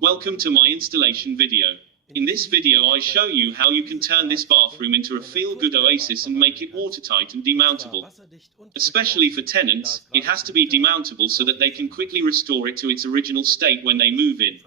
Welcome to my installation video. In this video I show you how you can turn this bathroom into a feel-good oasis and make it watertight and demountable. Especially for tenants, it has to be demountable so that they can quickly restore it to its original state when they move in.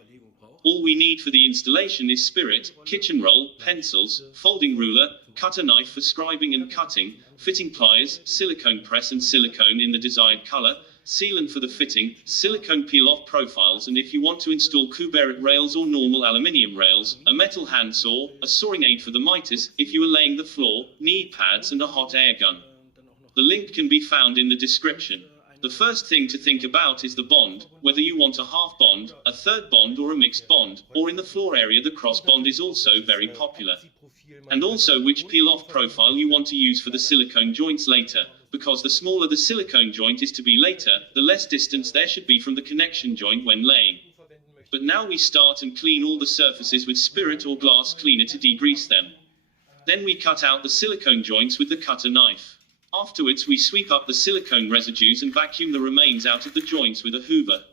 All we need for the installation is spirit, kitchen roll, pencils, folding ruler, cutter knife for scribing and cutting, fitting pliers, silicone press and silicone in the desired color, sealant for the fitting, silicone peel-off profiles, and if you want to install Kuberit rails or normal aluminium rails, a metal handsaw, a sawing aid for the mitres, if you are laying the floor, knee pads and a hot air gun. The link can be found in the description. The first thing to think about is the bond, whether you want a half bond, a third bond or a mixed bond, or in the floor area the cross bond is also very popular. And also which peel-off profile you want to use for the silicone joints later, because the smaller the silicone joint is to be later, the less distance there should be from the connection joint when laying. But now we start and clean all the surfaces with spirit or glass cleaner to degrease them. Then we cut out the silicone joints with the cutter knife. Afterwards we sweep up the silicone residues and vacuum the remains out of the joints with a hoover.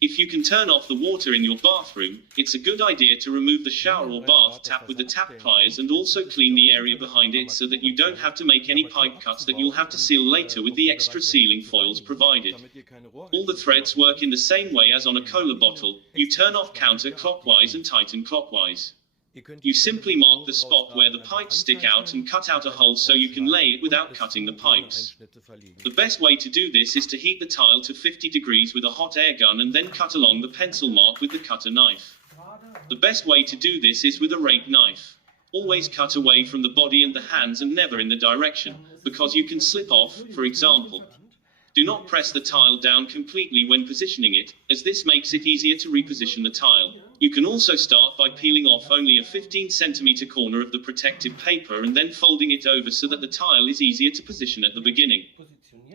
If you can turn off the water in your bathroom, it's a good idea to remove the shower or bath tap with the tap pliers and also clean the area behind it so that you don't have to make any pipe cuts that you'll have to seal later with the extra sealing foils provided. All the threads work in the same way as on a cola bottle. You turn off counterclockwise and tighten clockwise. You simply mark the spot where the pipes stick out and cut out a hole so you can lay it without cutting the pipes. The best way to do this is to heat the tile to 50 degrees with a hot air gun and then cut along the pencil mark with the cutter knife. The best way to do this is with a rake knife. Always cut away from the body and the hands and never in the direction, because you can slip off, for example. Do not press the tile down completely when positioning it, as this makes it easier to reposition the tile. You can also start by peeling off only a 15 cm corner of the protective paper and then folding it over so that the tile is easier to position at the beginning.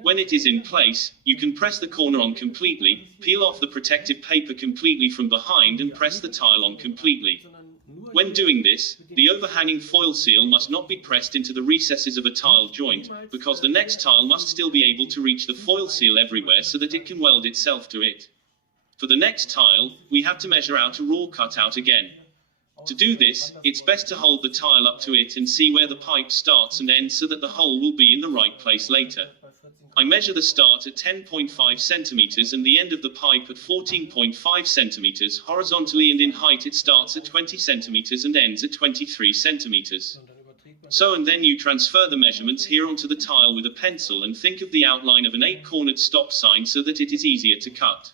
When it is in place, you can press the corner on completely, peel off the protective paper completely from behind and press the tile on completely. When doing this, the overhanging foil seal must not be pressed into the recesses of a tile joint, because the next tile must still be able to reach the foil seal everywhere so that it can weld itself to it. For the next tile, we have to measure out a raw cutout again. To do this, it's best to hold the tile up to it and see where the pipe starts and ends so that the hole will be in the right place later. I measure the start at 10.5 centimeters and the end of the pipe at 14.5 centimeters horizontally, and in height it starts at 20 centimeters and ends at 23 centimeters. So and then you transfer the measurements here onto the tile with a pencil and think of the outline of an 8-cornered stop sign so that it is easier to cut.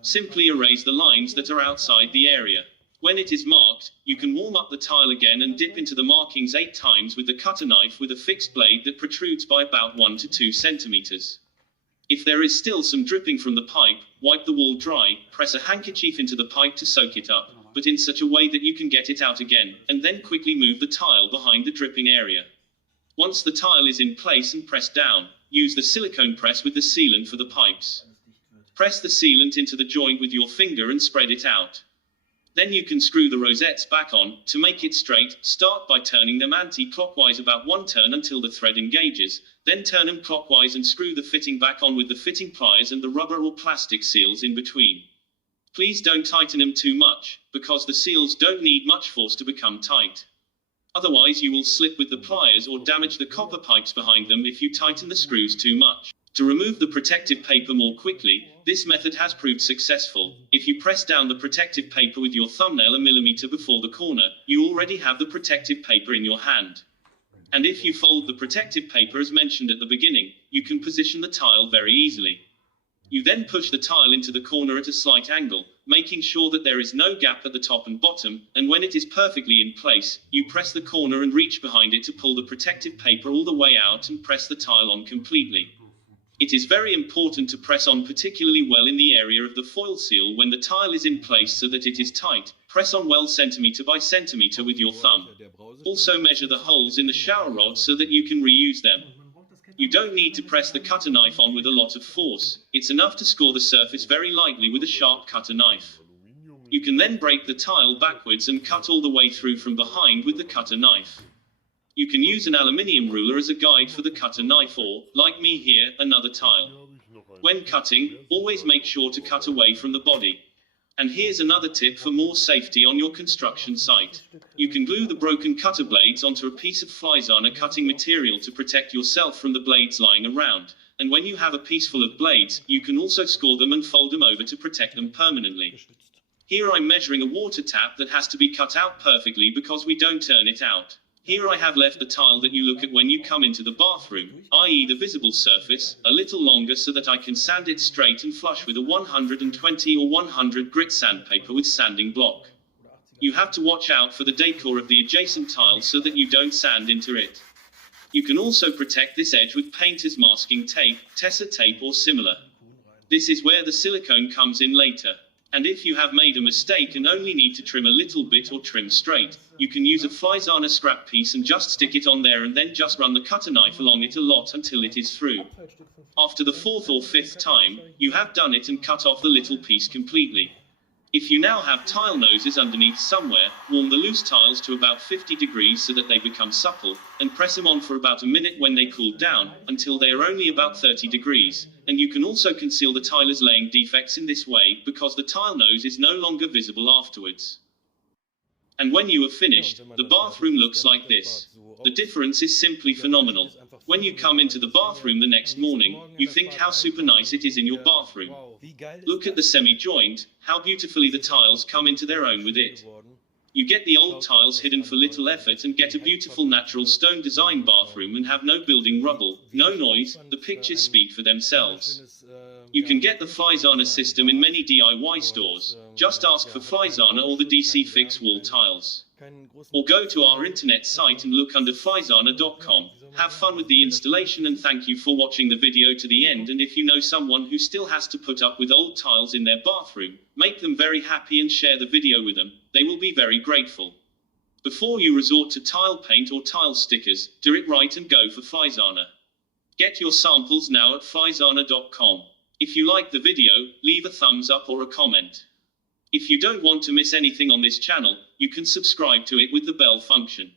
Simply erase the lines that are outside the area. When it is marked, you can warm up the tile again and dip into the markings 8 times with the cutter knife with a fixed blade that protrudes by about 1 to 2 centimeters. If there is still some dripping from the pipe, wipe the wall dry, press a handkerchief into the pipe to soak it up, but in such a way that you can get it out again, and then quickly move the tile behind the dripping area. Once the tile is in place and pressed down, use the silicone press with the sealant for the pipes. Press the sealant into the joint with your finger and spread it out. Then you can screw the rosettes back on. To make it straight, start by turning them anti-clockwise about 1 turn until the thread engages, then turn them clockwise and screw the fitting back on with the fitting pliers and the rubber or plastic seals in between. Please don't tighten them too much, because the seals don't need much force to become tight. Otherwise you will slip with the pliers or damage the copper pipes behind them if you tighten the screws too much. To remove the protective paper more quickly, this method has proved successful. If you press down the protective paper with your thumbnail a millimeter before the corner, you already have the protective paper in your hand. And if you fold the protective paper as mentioned at the beginning, you can position the tile very easily. You then push the tile into the corner at a slight angle, making sure that there is no gap at the top and bottom, and when it is perfectly in place, you press the corner and reach behind it to pull the protective paper all the way out and press the tile on completely. It is very important to press on particularly well in the area of the foil seal when the tile is in place so that it is tight. Press on well centimeter by centimeter with your thumb. Also measure the holes in the shower rod so that you can reuse them. You don't need to press the cutter knife on with a lot of force. It's enough to score the surface very lightly with a sharp cutter knife. You can then break the tile backwards and cut all the way through from behind with the cutter knife. You can use an aluminium ruler as a guide for the cutter knife or, like me here, another tile. When cutting, always make sure to cut away from the body. And here's another tip for more safety on your construction site. You can glue the broken cutter blades onto a piece of fliesana cutting material to protect yourself from the blades lying around. And when you have a piece full of blades, you can also score them and fold them over to protect them permanently. Here I'm measuring a water tap that has to be cut out perfectly because we don't turn it out. Here I have left the tile that you look at when you come into the bathroom, i.e. the visible surface, a little longer so that I can sand it straight and flush with a 120 or 100 grit sandpaper with sanding block. You have to watch out for the decor of the adjacent tile so that you don't sand into it. You can also protect this edge with painter's masking tape, tessa tape or similar. This is where the silicone comes in later. And if you have made a mistake and only need to trim a little bit or trim straight, you can use a fliesana scrap piece and just stick it on there and then just run the cutter knife along it a lot until it is through. After the 4th or 5th time, you have done it and cut off the little piece completely. If you now have tile noses underneath somewhere, warm the loose tiles to about 50 degrees so that they become supple, and press them on for about a minute when they cool down, until they are only about 30 degrees. And you can also conceal the tiler's laying defects in this way, because the tile nose is no longer visible afterwards. And when you are finished, the bathroom looks like this. The difference is simply phenomenal. When you come into the bathroom the next morning, you think how super nice it is in your bathroom. Look at the semi-joint, how beautifully the tiles come into their own with it. You get the old tiles hidden for little effort and get a beautiful natural stone design bathroom and have no building rubble, no noise, the pictures speak for themselves. You can get the fliesana system in many DIY stores. Just ask for fliesana or the DC Fix wall tiles. Or go to our internet site and look under fliesana.com. Have fun with the installation and thank you for watching the video to the end, and if you know someone who still has to put up with old tiles in their bathroom, make them very happy and share the video with them, they will be very grateful. Before you resort to tile paint or tile stickers, do it right and go for fliesana. Get your samples now at fliesana.com. If you like the video, leave a thumbs up or a comment. If you don't want to miss anything on this channel, you can subscribe to it with the bell function.